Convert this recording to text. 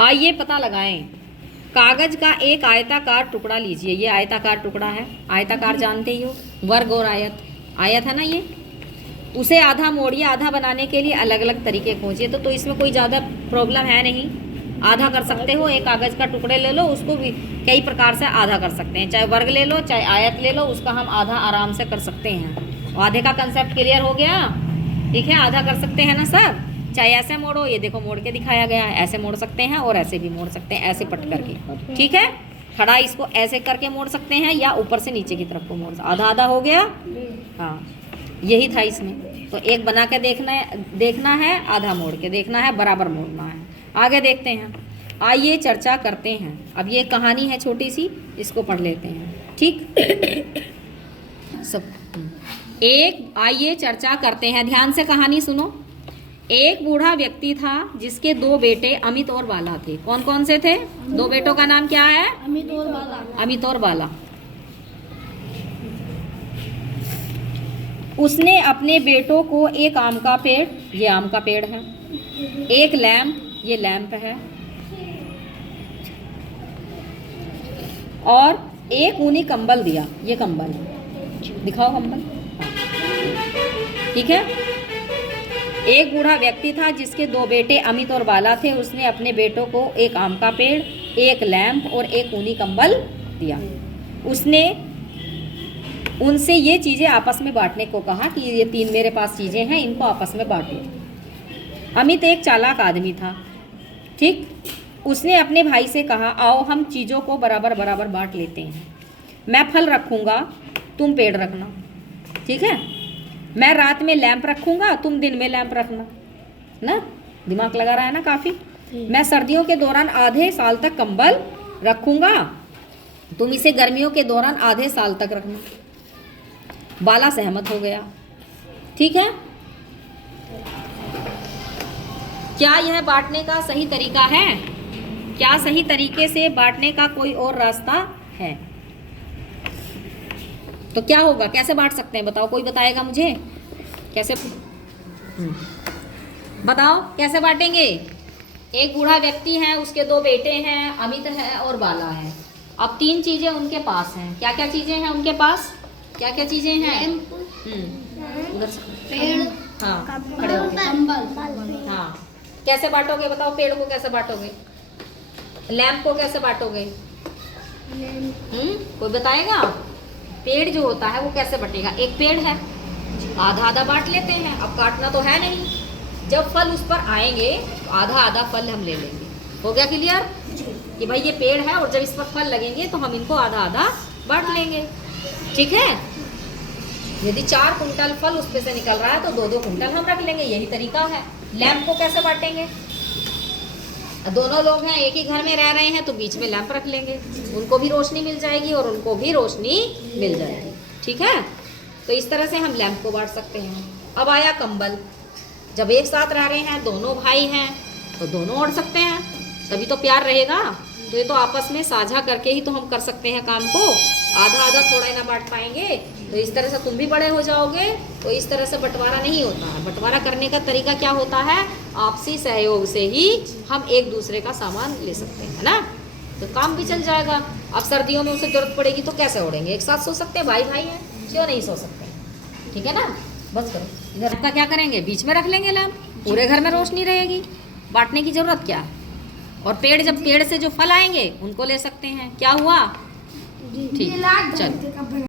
आइए पता लगाएं। कागज का एक आयताकार टुकड़ा लीजिए। ये आयताकार टुकड़ा है, आयताकार जानते ही हो, वर्ग और आयत, आयत है ना ये। उसे आधा मोड़िए। आधा बनाने के लिए अलग अलग तरीके खोजिए। तो इसमें कोई ज़्यादा प्रॉब्लम है नहीं, आधा कर सकते हो। एक कागज़ का टुकड़े ले लो, उसको भी कई प्रकार से आधा कर सकते हैं। चाहे वर्ग ले लो, चाहे आयत ले लो, उसका हम आधा आराम से कर सकते हैं। आधे का कंसेप्ट क्लियर हो गया? ठीक है, आधा कर सकते हैं ना सब। चाहे ऐसे मोड़ो, ये देखो मोड़ के दिखाया गया है, ऐसे मोड़ सकते हैं और ऐसे भी मोड़ सकते हैं, ऐसे पट करके। ठीक है, खड़ा इसको ऐसे करके मोड़ सकते हैं या ऊपर से नीचे की तरफ को मोड़। आधा आधा हो गया। हाँ, यही था इसमें। तो एक बना के देखना है, आधा मोड़ के देखना है, बराबर मोड़ना है। आगे देखते हैं। आइए चर्चा करते हैं। अब ये कहानी है छोटी सी, इसको पढ़ लेते हैं। ठीक सब आइए चर्चा करते हैं। ध्यान से कहानी सुनो। एक बूढ़ा व्यक्ति था जिसके दो बेटे अमित और बाला थे। कौन कौन से थे? दो बेटों का नाम क्या है? अमित और बाला। अमित और बाला। उसने अपने बेटों को एक आम का पेड़, ये आम का पेड़ है, एक लैंप, ये लैंप है, और एक ऊनी कंबल दिया, ये कंबल है। दिखाओ कंबल। ठीक है। एक बूढ़ा व्यक्ति था जिसके दो बेटे अमित और बाला थे। उसने अपने बेटों को एक आम का पेड़, एक लैंप और एक ऊनी कंबल दिया। उसने उनसे ये चीज़ें आपस में बांटने को कहा कि ये तीन मेरे पास चीज़ें हैं, इनको आपस में बांटो। अमित एक चालाक आदमी था। ठीक, उसने अपने भाई से कहा, आओ हम चीज़ों को बराबर बराबर बांट लेते हैं। मैं फल रखूँगा, तुम पेड़ रखना। ठीक है, मैं रात में लैंप रखूँगा, तुम दिन में लैंप रखना। ना दिमाग लगा रहा है ना काफ़ी। मैं सर्दियों के दौरान आधे साल तक कंबल रखूँगा, तुम इसे गर्मियों के दौरान आधे साल तक रखना। बाला सहमत हो गया। ठीक है, क्या यह बांटने का सही तरीका है? क्या सही तरीके से बांटने का कोई और रास्ता है? तो क्या होगा, कैसे बांट सकते हैं बताओ, कोई बताएगा मुझे? कैसे बताओ, कैसे बांटेंगे? एक बूढ़ा व्यक्ति है, उसके दो बेटे हैं, अमित है और बाला है। अब तीन चीजें उनके पास हैं। क्या क्या चीजें हैं उनके पास? क्या क्या चीजें हैं? उधर से पेड़, हाँ, खड़े हो गए। कंबल। हाँ, कैसे बांटोगे बताओ? पेड़ को कैसे बांटोगे? लैंप को कैसे बांटोगे? कोई बताएगा? पेड़ जो होता है वो कैसे बटेगा? एक पेड़ है, आधा आधा बांट लेते हैं। अब काटना तो है नहीं, जब फल उस पर आएंगे तो आधा आधा फल हम ले लेंगे। हो गया क्लियर कि भाई ये पेड़ है और जब इस पर फल लगेंगे तो हम इनको आधा आधा बांट लेंगे। ठीक है, यदि 4 कुंटल फल उस पे से निकल रहा है तो 2-2 कुंटल हम रख लेंगे। यही तरीका है। लैंप को कैसे बांटेंगे? दोनों लोग हैं, एक ही घर में रह रहे हैं, तो बीच में लैंप रख लेंगे, उनको भी रोशनी मिल जाएगी और उनको भी रोशनी मिल जाएगी। ठीक है, तो इस तरह से हम लैंप को बांट सकते हैं। अब आया कंबल। जब एक साथ रह रहे हैं, दोनों भाई हैं, तो दोनों ओढ़ सकते हैं, तभी तो प्यार रहेगा। तो ये तो आपस में साझा करके ही तो हम कर सकते हैं काम को। आधा आधा थोड़ा ही ना बांट पाएंगे, तो इस तरह से तुम भी बड़े हो जाओगे। तो इस तरह से बंटवारा नहीं होता है। बंटवारा करने का तरीका क्या होता है? आपसी सहयोग से ही हम एक दूसरे का सामान ले सकते हैं ना, तो काम भी चल जाएगा। अब सर्दियों में उसे जरूरत पड़ेगी तो कैसे ओढ़ेंगे? एक साथ सो सकते हैं, भाई भाई हैं, क्यों नहीं सो सकते? ठीक है ना, बस करो। इधर का क्या करेंगे? बीच में रख लेंगे लैंप, पूरे घर में रोशनी रहेगी। बांटने की जरूरत क्या है? और पेड़, जब पेड़ से जो फल आएंगे उनको ले सकते हैं। क्या हुआ? ठीक, चल।